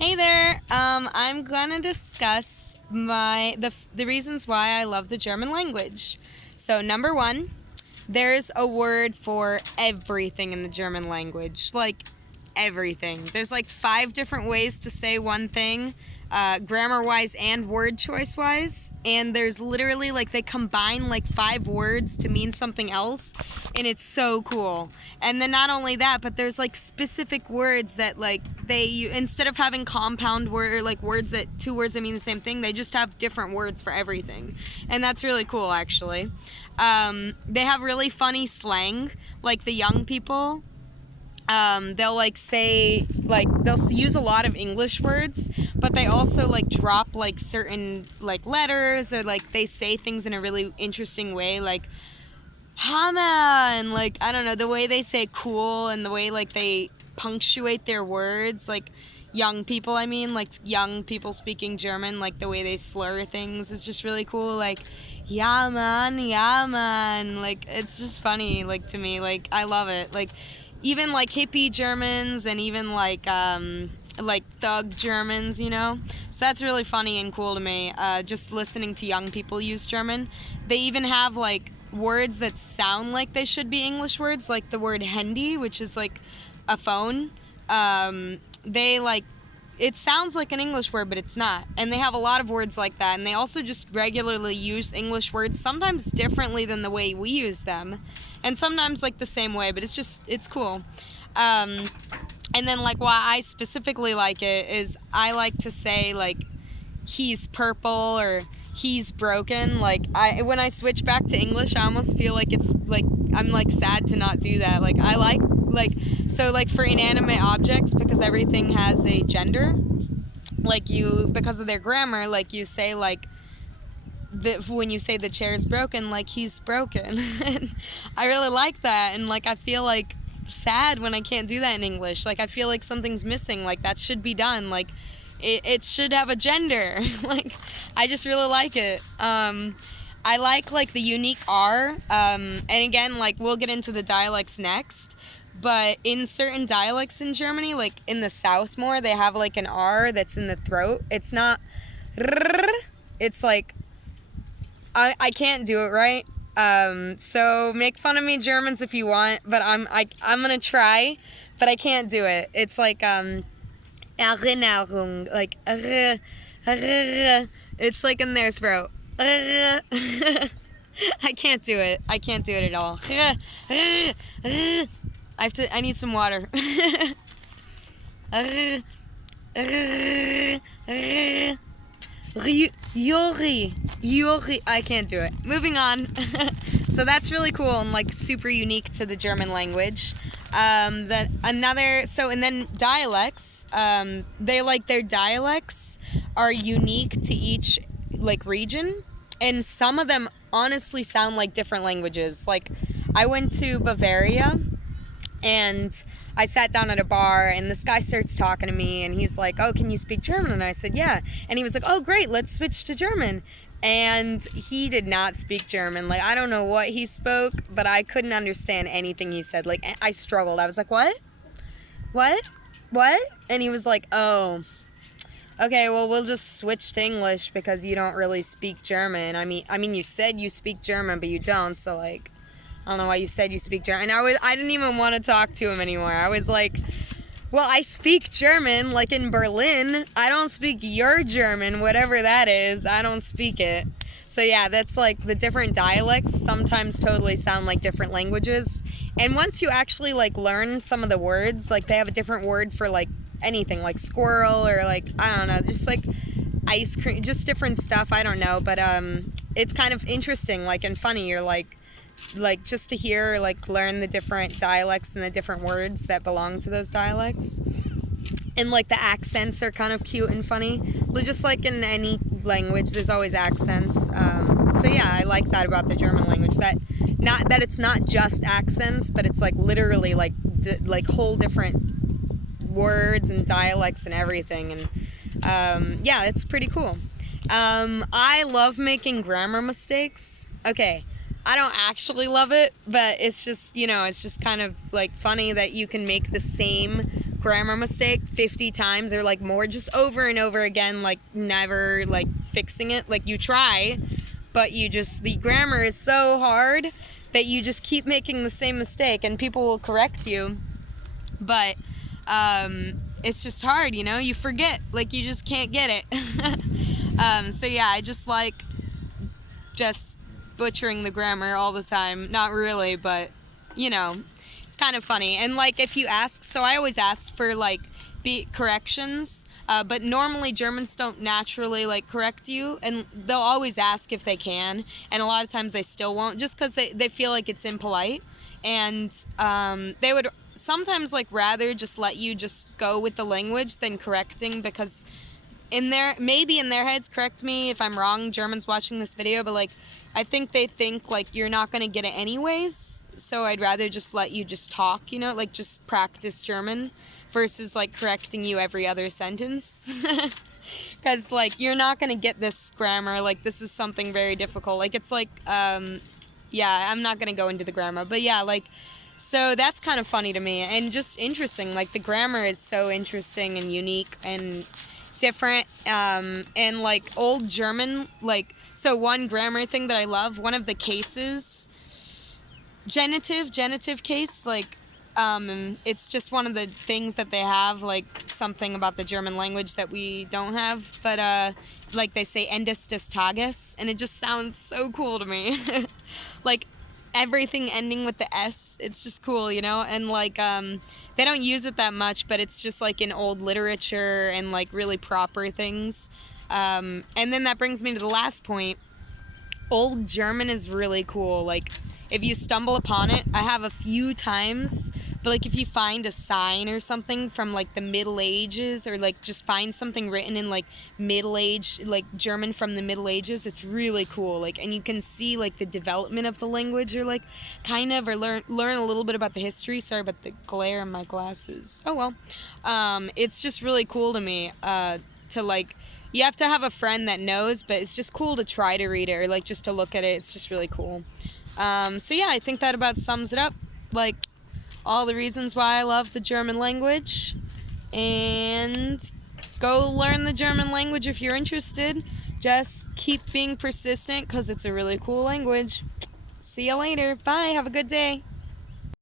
Hey there. I'm gonna discuss the reasons why I love the German language. So number one, there's a word for everything in the German language, like everything. There's like 5 different ways to say one thing, grammar-wise and word choice-wise, and there's literally like they combine like 5 words to mean something else, and it's so cool. And then not only that, but there's like specific words that like instead of having compound word like words that 2 words that mean the same thing, they just have different words for everything, and that's really cool actually. They have really funny slang, like the young people. They'll like say like they'll use a lot of English words, but they also like drop like certain like letters, or like they say things in a really interesting way, like Hammer, and like I don't know, the way they say cool and the way like they punctuate their words, like young people, I mean, like young people speaking German, like the way they slur things is just really cool. Like yeah man, like it's just funny, like to me, like I love it. Like even like hippie Germans and even like thug Germans, you know. So that's really funny and cool to me. Just listening to young people use German. They even have like words that sound like they should be English words, like the word Handy, which is like a phone. They like it sounds like an English word, but it's not. And they have a lot of words like that. And they also just regularly use English words, sometimes differently than the way we use them, and sometimes like the same way. But it's cool. And then like why I specifically like it is I like to say like he's purple or he's broken. Like when I switch back to English, I almost feel like it's like I'm like sad to not do that. Like I like so like for inanimate objects, because everything has a gender, like you, because of their grammar, like you say like when you say the chair is broken, like he's broken. And I really like that, and like I feel like sad when I can't do that in English. Like I feel like something's missing, like that should be done, like it should have a gender. Like I just really like it. I like the unique R, and again, like we'll get into the dialects next, but in certain dialects in Germany, like in the south more, they have like an R that's in the throat. It's not rrr, it's like I can't do it right. So make fun of me Germans if you want, but I'm gonna try, but I can't do it. It's like Erinnerung, like it's like in their throat. I can't do it. I can't do it at all. I need some water. Yuri. I can't do it. Moving on. So that's really cool and like super unique to the German language. And then dialects. They like their dialects are unique to each like region, and some of them honestly sound like different languages. Like I went to Bavaria, and I sat down at a bar, and this guy starts talking to me, and he's like, "Oh, can you speak German?" And I said, "Yeah." And he was like, "Oh, great, let's switch to German." And he did not speak German. Like, I don't know what he spoke, but I couldn't understand anything he said. Like, I struggled. I was like, "What? What? What?" And he was like, "Oh, okay, well, we'll just switch to English because you don't really speak German. I mean, you said you speak German, but you don't, so, like, I don't know why you said you speak German." And I didn't even want to talk to him anymore. I was like, well, I speak German, like in Berlin. I don't speak your German, whatever that is. I don't speak it. So yeah, that's like the different dialects sometimes totally sound like different languages. And once you actually like learn some of the words, like they have a different word for like anything, like squirrel or like, I don't know, just like ice cream, just different stuff. I don't know, but it's kind of interesting, like, and funny. You're like just to hear, like, learn the different dialects and the different words that belong to those dialects. And like the accents are kind of cute and funny. Just like in any language, there's always accents. So yeah, I like that about the German language. That it's not just accents, but it's like literally like whole different words and dialects and everything. And yeah, it's pretty cool. I love making grammar mistakes. Okay, I don't actually love it, but it's just, it's just kind of like funny that you can make the same grammar mistake 50 times or like more, just over and over again, like never like fixing it. Like you try, but the grammar is so hard that you just keep making the same mistake and people will correct you. But it's just hard, you forget, like you just can't get it. So yeah, I just like just butchering the grammar all the time. Not really, but it's kind of funny. And like if you ask, so I always ask for like corrections, but normally Germans don't naturally like correct you, and they'll always ask if they can, and a lot of times they still won't, just because they feel like it's impolite, and they would sometimes like rather just let you just go with the language than correcting, because maybe in their heads, correct me if I'm wrong, Germans watching this video, but like I think they think like you're not going to get it anyways, so I'd rather just let you just talk, like just practice German versus like correcting you every other sentence. Because like you're not going to get this grammar, like this is something very difficult, like it's like yeah, I'm not going to go into the grammar, but yeah, like so that's kind of funny to me and just interesting. Like the grammar is so interesting and unique and different, and like old German, like, so one grammar thing that I love, one of the cases, genitive case, like it's just one of the things that they have, like something about the German language that we don't have, but like they say Endes des Tages, and it just sounds so cool to me. Like everything ending with the S, it's just cool, and like they don't use it that much, but it's just like in old literature and like really proper things. And then that brings me to the last point. Old German is really cool. Like if you stumble upon it, I have a few times, but like if you find a sign or something from like the Middle Ages, or like just find something written in like Middle Age, like German from the Middle Ages, it's really cool. Like, and you can see like the development of the language, or like kind of, or learn a little bit about the history. Sorry about the glare in my glasses. Oh well. It's just really cool to me, to like, you have to have a friend that knows, but it's just cool to try to read it, or like just to look at it. It's just really cool. So yeah, I think that about sums it up. Like all the reasons why I love the German language, and go learn the German language if you're interested. Just keep being persistent, because it's a really cool language. See you later. Bye. Have a good day.